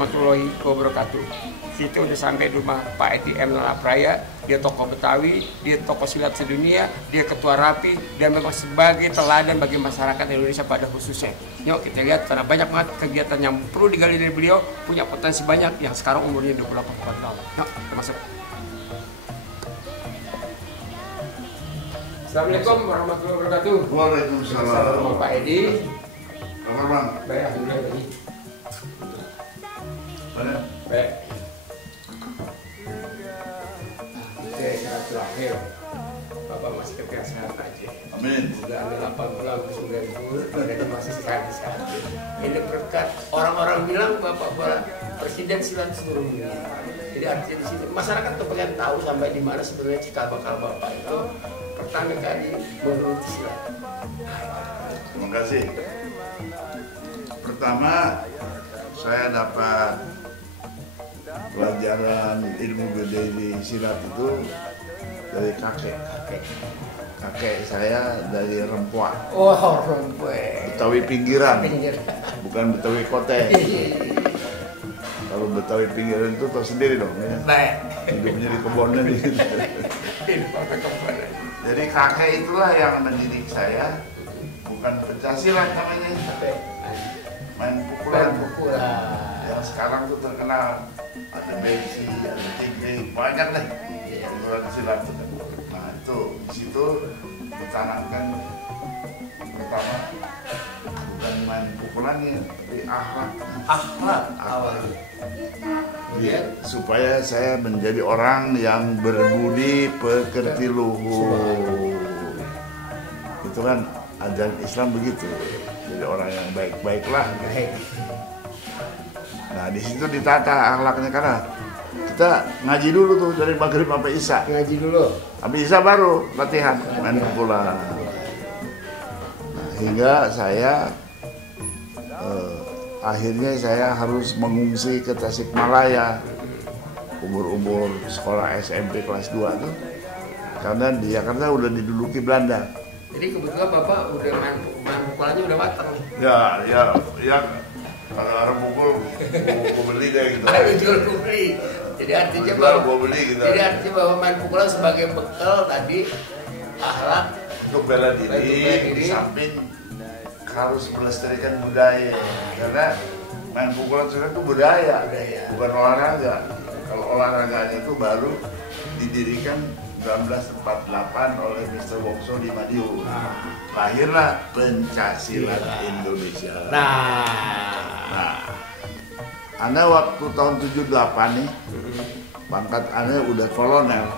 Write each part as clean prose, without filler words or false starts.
warahmatullahi wabarakatuh. Kita udah sampai di rumah Pak Edi M. Nalapraya. Dia tokoh Betawi, dia tokoh silat sedunia, dia ketua RAPI, dan memang sebagai teladan bagi masyarakat Indonesia pada khususnya. Yuk kita lihat, karena banyak banget kegiatan yang perlu digali dari beliau, punya potensi banyak yang sekarang umurnya 28 tahun. Yuk kita masuk. Assalamualaikum warahmatullahi wabarakatuh. Waalaikumsalam. Rumah Pak Edi. Kabar bang? Baik, alhamdulillah Pak Edi. Mana? Baik. Sehat terakhir, Bapak masih kebiasaan aja. Amin. Sudah ada 89 tahun, badannya masih sehat-sehat. Ini berkat orang-orang bilang Bapak Presiden silat seluruh dunia. Jadi artinya di sini masyarakat tuh pengen tahu sampai di mana sebenarnya cikal bakal Bapak itu pertama kali menggeluti silat. Terima kasih. Pertama, saya dapat pelajaran ilmu bela diri silat itu dari kakek. Kakek saya dari Rempoa. Oh, Rempoa. Betawi pinggiran, bukan Betawi kota. Kalau Betawi pinggiran itu tahu sendiri dong ya. Baik. Hidupnya di kebunnya nih. Jadi kakek itulah yang mendidik saya, bukan pencaksilat namanya, main pukulan. Yang sekarang tuh terkenal, ada besi, ada tinggi, banyak deh pukulan silat. Nah itu di situ ditanamkan pertama bukan main pukulannya, tapi akhlak awalnya. Ya, supaya saya menjadi orang yang berbudi pekerti luhur. Itu kan ajaran Islam begitu. Jadi orang yang baik-baiklah. Nah di situ ditata akhlaknya, karena kita ngaji dulu tuh dari maghrib sampai isya. Ngaji dulu. Habis isya baru latihan main pukulan. Nah, hingga saya akhirnya saya harus mengungsi ke Tasikmalaya umur sekolah SMP kelas 2 tuh, karena di Jakarta udah diduduki Belanda. Jadi kebetulan Bapak udah main pukulannya udah matang. Ya kalau orang pukul gua beli deh gitu. Jual beli. Jadi artinya gua beli gitu. Jadi artinya bahwa main pukulan sebagai bekal tadi akhlak untuk bela diri. Di samping harus melestarikan budaya, karena main pukulan sudah itu budaya, bukan olahraga. Kalau olahraga itu baru didirikan 1948 oleh Mr. Wongso di Madiun. Lahirlah pencaksilat Indonesia. Nah, Anda waktu tahun 78 nih, pangkat Anda udah kolonel,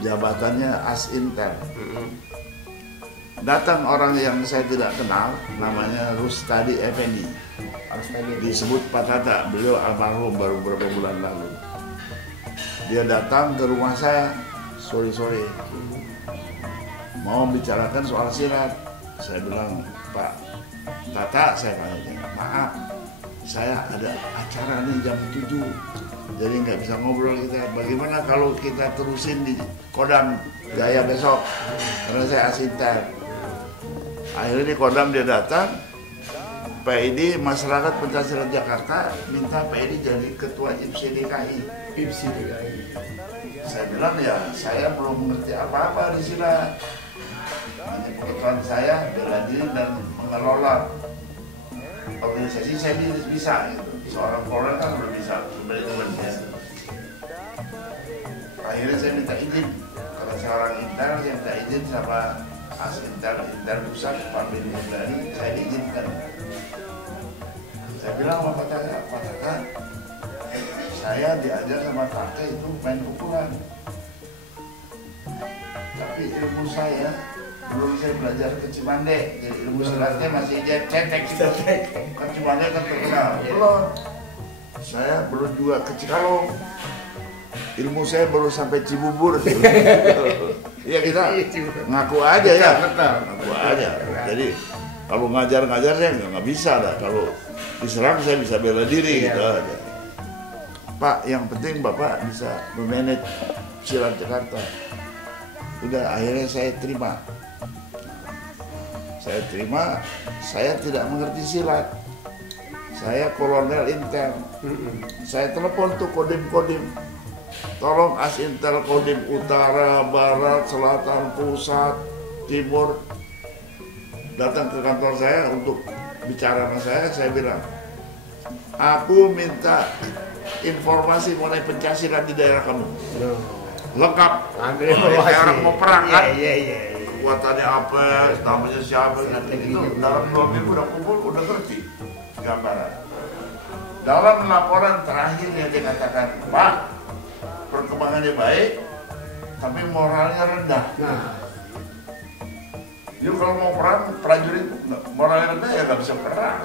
jabatannya Asintel. Datang orang yang saya tidak kenal, namanya Rustadi Effendi. Disebut Pak Tata, beliau almarhum baru beberapa bulan lalu. Dia datang ke rumah saya sore-sore, mau bicarakan soal silat. Saya bilang, Pak Tata, saya tanya, maaf, saya ada acara nih jam 7, jadi nggak bisa ngobrol kita. Bagaimana kalau kita terusin di Kodam Jaya besok, karena saya asinter. Akhirnya di Kodam dia datang, Pak Edi, masyarakat pencaksilat Jakarta minta Pak Edi jadi ketua IPSI DKI. Saya bilang, ya saya belum mengerti apa-apa di silat. Hanya pengetahuan saya bela diri dan mengelola organisasi saya bisa gitu. Seorang kolonel kan belum bisa sebenarnya. Akhirnya saya minta izin, karena saya orang intel, saya minta izin sama Intel pusat Pak Benny Mulyani, saya diizinkan. Saya bilang sama Pak Tata, saya diajar sama kakek itu main pukulan, tapi ilmu saya belum saya belajar ke Cimande, jadi ilmu silatnya masih cetek gitu. Kan Cimande kan terkenal. Belum. Saya belum juga ke Cikalong. Ilmu saya baru sampai Cibubur. Ya kita ngaku aja ya. Ngaku aja. Jadi kalau ngajar-ngajar saya nggak bisa lah. Kalau diserang saya bisa bela diri gitu aja. Pak, yang penting Bapak bisa memanage silat Jakarta. Udah, akhirnya saya terima. Saya tidak mengerti silat. Saya kolonel intel. Saya telepon tuh kodim-kodim. Tolong Asintel Kodim Utara, Barat, Selatan, Pusat, Timur datang ke kantor saya untuk bicara sama saya bilang, aku minta informasi mengenai pencaksilat di daerah kamu. Lengkap. Kayak orang mau perang kan? Kekuatannya apa, namanya siapa, itu dalam 2 minggu udah kumpul, udah ngerti gambaran. Dalam laporan terakhirnya dia katakan, Pak, perkembangannya baik, tapi moralnya rendah. Jadi kalau mau perang, prajurit moralnya rendah ya nggak bisa perang.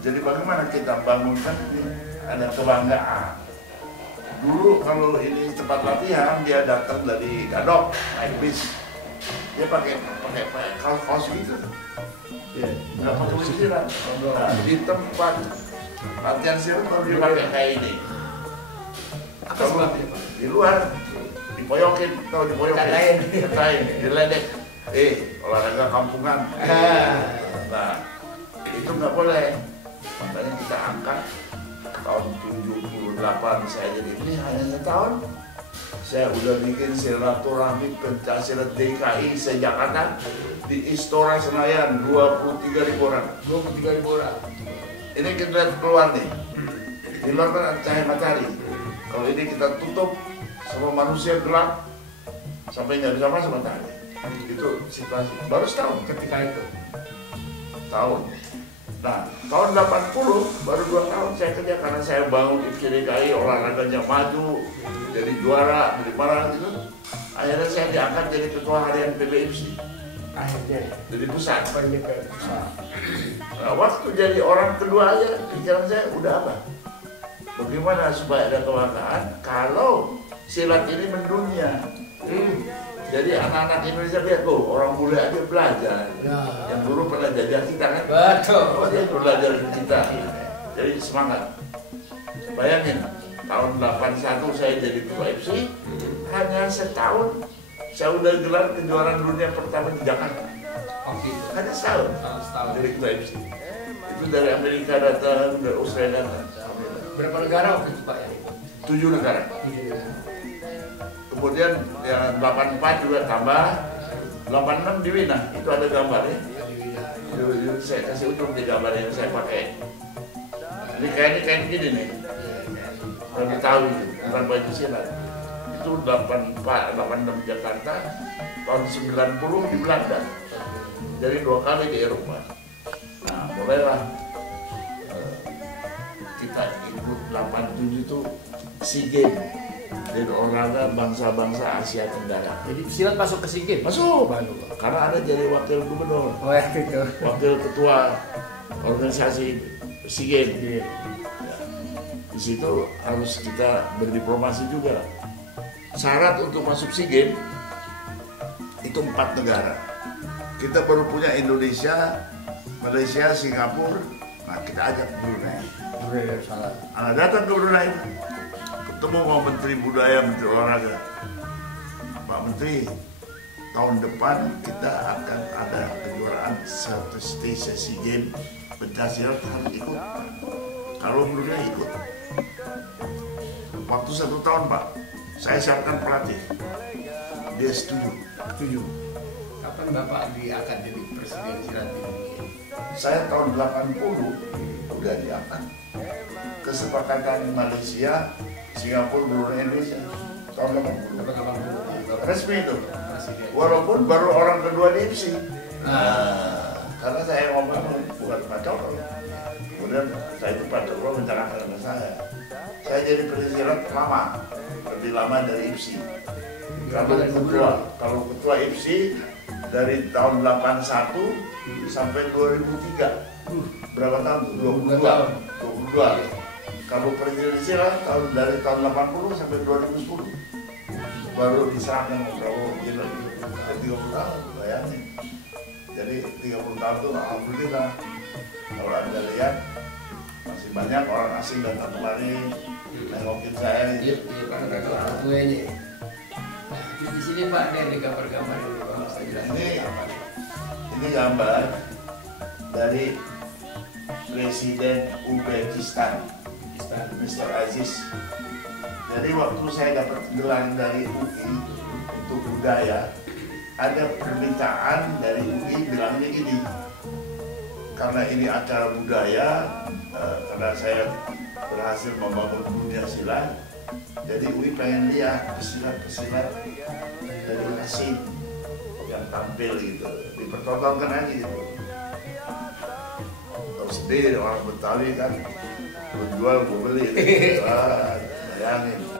Jadi bagaimana kita bangunkan ini ada kebanggaan. Dulu kalau ini tempat latihan, dia datang dari Gadok, naik bis, dia pakai kaos gitu, nggak pakai baju silat. Nah, di tempat latihan silat baru dia pakai kayak ini. Kalau di luar dipoyokin, tahu dipoyokin, katain, diledek. Olahraga kampungan. Nah, itu nggak boleh. Makanya kita angkat tahun 78 saya jadi ini hanya tahun. Saya udah bikin silaturahmi pencaksilat DKI se-Jakarta di Istora Senayan 23.000 orang. 23.000 orang. Ini kita lihat keluar nih. Di luar kan ada cahaya matahari. Kalau ini kita tutup sama manusia gelap sampai nggak bisa masuk matahari. Itu situasi. Baru setahun Ketika itu. tahun. Nah, tahun 80 baru 2 tahun saya kerja karena saya bangun IPCDKI, olahraganya maju, jadi juara, beli barang gitu. Akhirnya saya diangkat jadi ketua harian PBIPSI. Akhirnya Jadi pusat. pusat. Nah, waktu jadi orang kedua aja, pikiran saya udah apa? Bagaimana supaya ada kebanggaan kalau silat ini mendunia? Jadi anak-anak Indonesia lihat, orang bule aja belajar. Yang dulu pernah jajah kita kan? Betul. Dia belajar dari kita. Jadi semangat. Bayangin, tahun 81 saya jadi ketua IPSI, hanya setahun saya udah gelar kejuaraan dunia pertama di Jakarta. Hanya setahun. Jadi ketua IPSI. Itu dari Amerika datang, dari Australia datang. Berapa negara waktu itu Pak ya? 7 negara. Kemudian yang 84 juga tambah, 86 di Wina, itu ada gambarnya. Saya kasih ujung di gambar yang saya pakai. Ini kayak gini nih. Kalau Betawi, bukan baju silat. Itu 84, 86 Jakarta, tahun 90 di Belanda. Jadi 2 kali di Eropa. Nah, mulailah kita ikut 87 itu SEA Games. Dan olahraga bangsa-bangsa Asia Tenggara. Jadi silat masuk ke SEA Games? Masuk, karena ada jadi wakil gubernur, Gitu. wakil ketua organisasi SEA Games. Ya. Di situ harus kita berdiplomasi juga. Syarat untuk masuk SEA Games itu 4 negara. Kita baru punya Indonesia, Malaysia, Singapura. Nah, kita ajak Brunei. Datang ke Brunei. Ketemu sama Menteri Budaya, Menteri Olahraga. Pak Menteri, tahun depan kita akan ada kejuaraan Southeast Asia SEA Games, pencaksilat harus ikut. Kalau Brunei ikut. Waktu 1 tahun Pak, saya siapkan pelatih. Dia setuju. Kapan Bapak diangkat jadi presiden silat Indonesia? Saya tahun 80 udah diangkat. Kesepakatan Malaysia, Singapura, Brunei, Indonesia tahun 80. Resmi itu. Walaupun baru orang kedua di IPSI. Karena saya ngomong bukan Pak Cokro. Kemudian saya itu Pak Cokro mencerahkan sama saya. Saya jadi presiden lama, lebih lama dari IPSI. Kalau ketua IPSI dari tahun 81 sampai 2003. Berapa tahun? 22. Kalau presiden silat dari tahun 80 sampai 2010 baru diserahkan Prabowo gila 30 tahun, bayangin. Jadi 30 tahun itu alhamdulillah kalau Anda lihat masih banyak orang asing datang kemari nengokin saya. Iya, karena tuanya. Di sini Pak ada gambar-gambar ini Pak. Ini gambar dari Presiden Uzbekistan, Mr. Aziz. Jadi waktu saya dapat gelar dari UI untuk budaya, ada permintaan dari UI bilangnya gini, karena ini acara budaya, karena saya berhasil membangun dunia silat, jadi UI pengen lihat pesilat-pesilat dari asing yang tampil gitu, dipertontonkan aja gitu. Tahu sendiri orang Betawi kan, gue jual gue beli, bayangin.